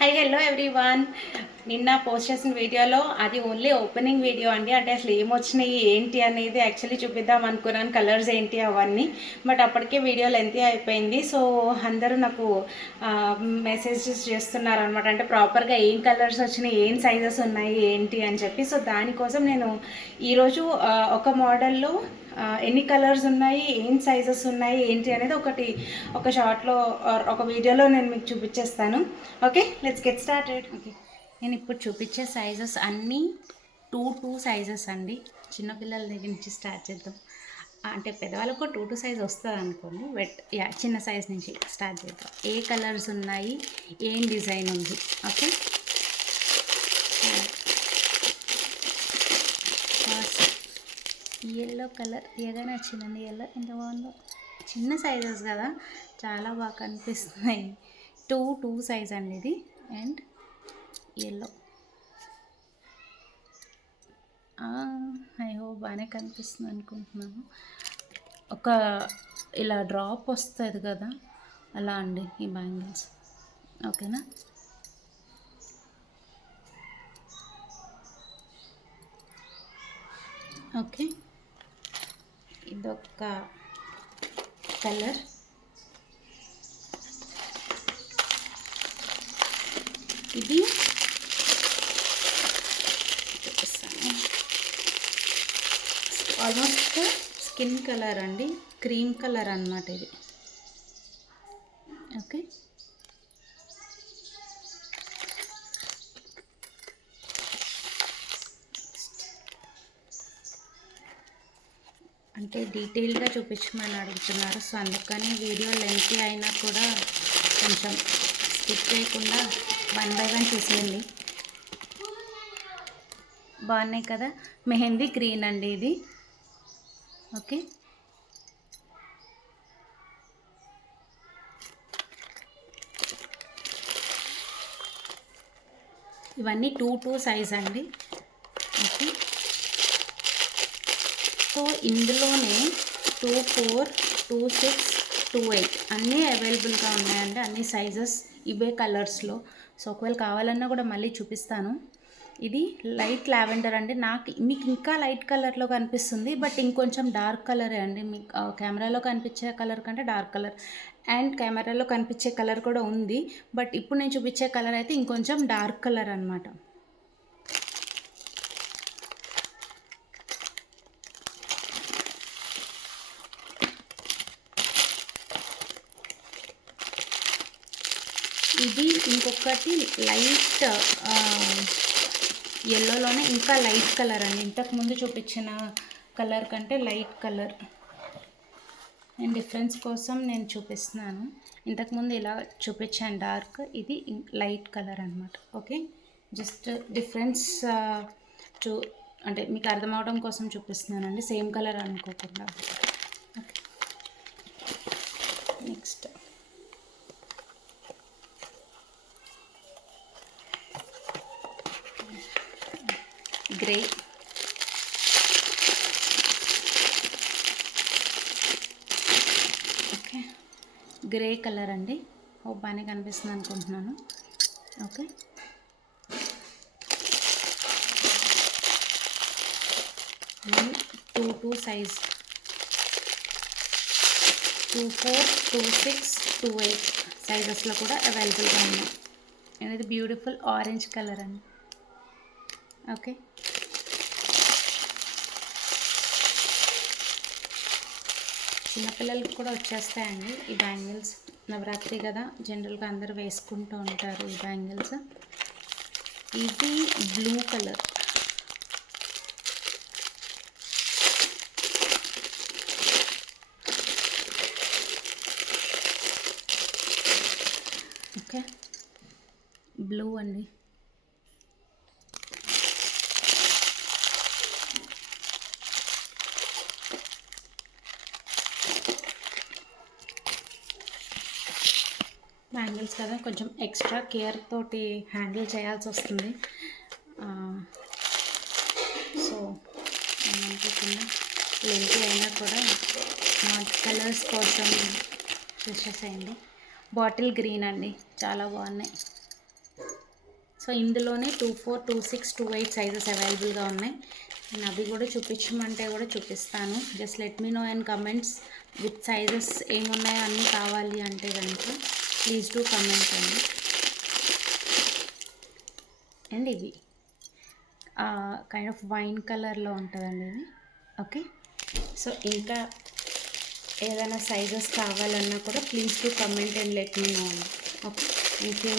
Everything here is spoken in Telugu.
High hello everyone. నిన్న పోస్ట్ చేసిన వీడియోలో అది ఓన్లీ ఓపెనింగ్ వీడియో అండి. అంటే అసలు ఏమొచ్చినాయి ఏంటి అనేది యాక్చువల్లీ చూపిద్దాం అనుకున్నాను, కలర్స్ ఏంటి అవన్నీ. బట్ అప్పటికే వీడియో లెంతీ అయిపోయింది. సో అందరూ నాకు మెసేజెస్ చేస్తున్నారు అనమాట. అంటే ప్రాపర్గా ఏం కలర్స్ వచ్చినాయి, ఏం సైజెస్ ఉన్నాయి ఏంటి అని చెప్పి. సో దానికోసం నేను ఈరోజు ఒక మోడల్లో ఎన్ని కలర్స్ ఉన్నాయి, ఏం సైజెస్ ఉన్నాయి ఏంటి అనేది ఒక షార్ట్లో ఒక వీడియోలో నేను మీకు చూపించేస్తాను. Okay, let's get started. Okay, నేను ఇప్పుడు చూపించే సైజెస్ అన్నీ టూ సైజెస్ అండి. చిన్నపిల్లల దగ్గర నుంచి స్టార్ట్ చేద్దాం. అంటే పెద్దవాళ్ళకు టూ సైజ్ వస్తుంది అనుకోండి, బట్ చిన్న సైజ్ నుంచి స్టార్ట్ చేద్దాం. ఏ కలర్స్ ఉన్నాయి, ఏం డిజైన్ ఉంది. ఓకే, ఫస్ట్ ఎల్లో కలర్ ఏదైనా నచ్చిందండి. ఎల్లో ఎంత బాగుందో. చిన్న సైజెస్ కదా, చాలా బాగా కనిపిస్తున్నాయి. టూ సైజ్ అండి ఇది. అండ్ ఎల్లో ఐ హోప్ బాగానే కనిపిస్తుంది అనుకుంటున్నాను. ఒక ఇలా డ్రాప్ వస్తుంది కదా, అలా అండి ఈ బ్యాంగిల్స్. ఓకేనా, ఓకే. ఇదొక కలర్. ఇది ఆల్మోస్ట్ స్కిన్ కలర్ అండి, క్రీమ్ కలర్ అన్నమాట ఇది. ఓకే, అంటే డీటెయిల్గా చూపించమని అడుగుతున్నారు. సో అందుకని వీడియో లెంతీ అయినా కూడా కొంచెం స్కిప్ చేయకుండా 1 by 1 చూసేయండి. బాగున్నాయి కదా. మెహందీ గ్రీన్ అండి ఇది. ఓకే, ఇవన్నీ టూ సైజ్ అండి. ఓకే, సో ఇందులోనే 24, 26, 28 అన్నీ అవైలబుల్గా ఉన్నాయండి. అన్ని సైజెస్ ఇవే కలర్స్లో. సో ఒకవేళ కావాలన్నా కూడా మళ్ళీ చూపిస్తాను. ఇది లైట్ లావెండర్ అండి. మీకు ఇంకా లైట్ కలర్లో కనిపిస్తుంది, బట్ ఇంకొంచెం డార్క్ కలరే అండి. మీకు కెమెరాలో కనిపించే కలర్ కంటే డార్క్ కలర్. అండ్ కెమెరాలో కనిపించే కలర్ కూడా ఉంది, బట్ ఇప్పుడు నేను చూపించే కలర్ అయితే ఇంకొంచెం డార్క్ కలర్ అనమాట. ఇది ఇంకొకటి లైట్ ఎల్లోలోనే ఇంకా లైట్ కలర్ అండి. ఇంతకుముందు చూపించిన కలర్ కంటే లైట్ కలర్. నేను డిఫరెన్స్ కోసం నేను చూపిస్తున్నాను. ఇంతకుముందు ఇలా చూపించాను డార్క్, ఇది లైట్ కలర్ అనమాట. ఓకే, జస్ట్ డిఫరెన్స్ అంటే మీకు అర్థం అవడం కోసం చూపిస్తున్నానండి, సేమ్ కలర్ అనుకోకుండా. Okay, next grey. Okay, grey colour అండి. హోప్ బాగానే కనిపిస్తుంది అనుకుంటున్నాను. ఓకే, టూ సైజ్ 24, 26, 28 సైజెస్లో కూడా అవైలబుల్గా ఉన్నాయి. అనేది బ్యూటిఫుల్ ఆరెంజ్ కలర్ అండి. ఓకే, చిన్నపిల్లలకి కూడా వచ్చేస్తాయండి ఈ బ్యాంగిల్స్. నవరాత్రి కదా, జనరల్గా అందరూ వేసుకుంటూ ఉంటారు ఈ బ్యాంగిల్స్. ఇది బ్లూ కలర్. ఓకే, బ్లూ అండి. బ్యాంగిల్స్ కదా, కొంచెం ఎక్స్ట్రా కేర్ తోటి హ్యాండిల్ చేయాల్సి వస్తుంది. సో ఏమనుకోకుండా లెంతీ అయినా కూడా కలర్స్ కోసం చూసేసేయండి. బాటిల్ గ్రీన్ అండి, చాలా బాగున్నాయి. సో ఇందులోనే 24, 26, 28 సైజెస్ అవైలబుల్గా ఉన్నాయి. నేను అవి కూడా చూపించమంటే కూడా చూపిస్తాను. Just let me know in comments with sizes ఏమున్నాయో అన్నీ కావాలి అంటే కనుక ప్లీజ్ డూ కమెంట్ అండి. అండ్ ఇవి కైండ్ ఆఫ్ వైన్ కలర్లో ఉంటుందండి ఇది. ఓకే, సో ఇంకా ఏదైనా సైజెస్ కావాలన్నా కూడా please do comment and let me know అండి. Okay, thank you.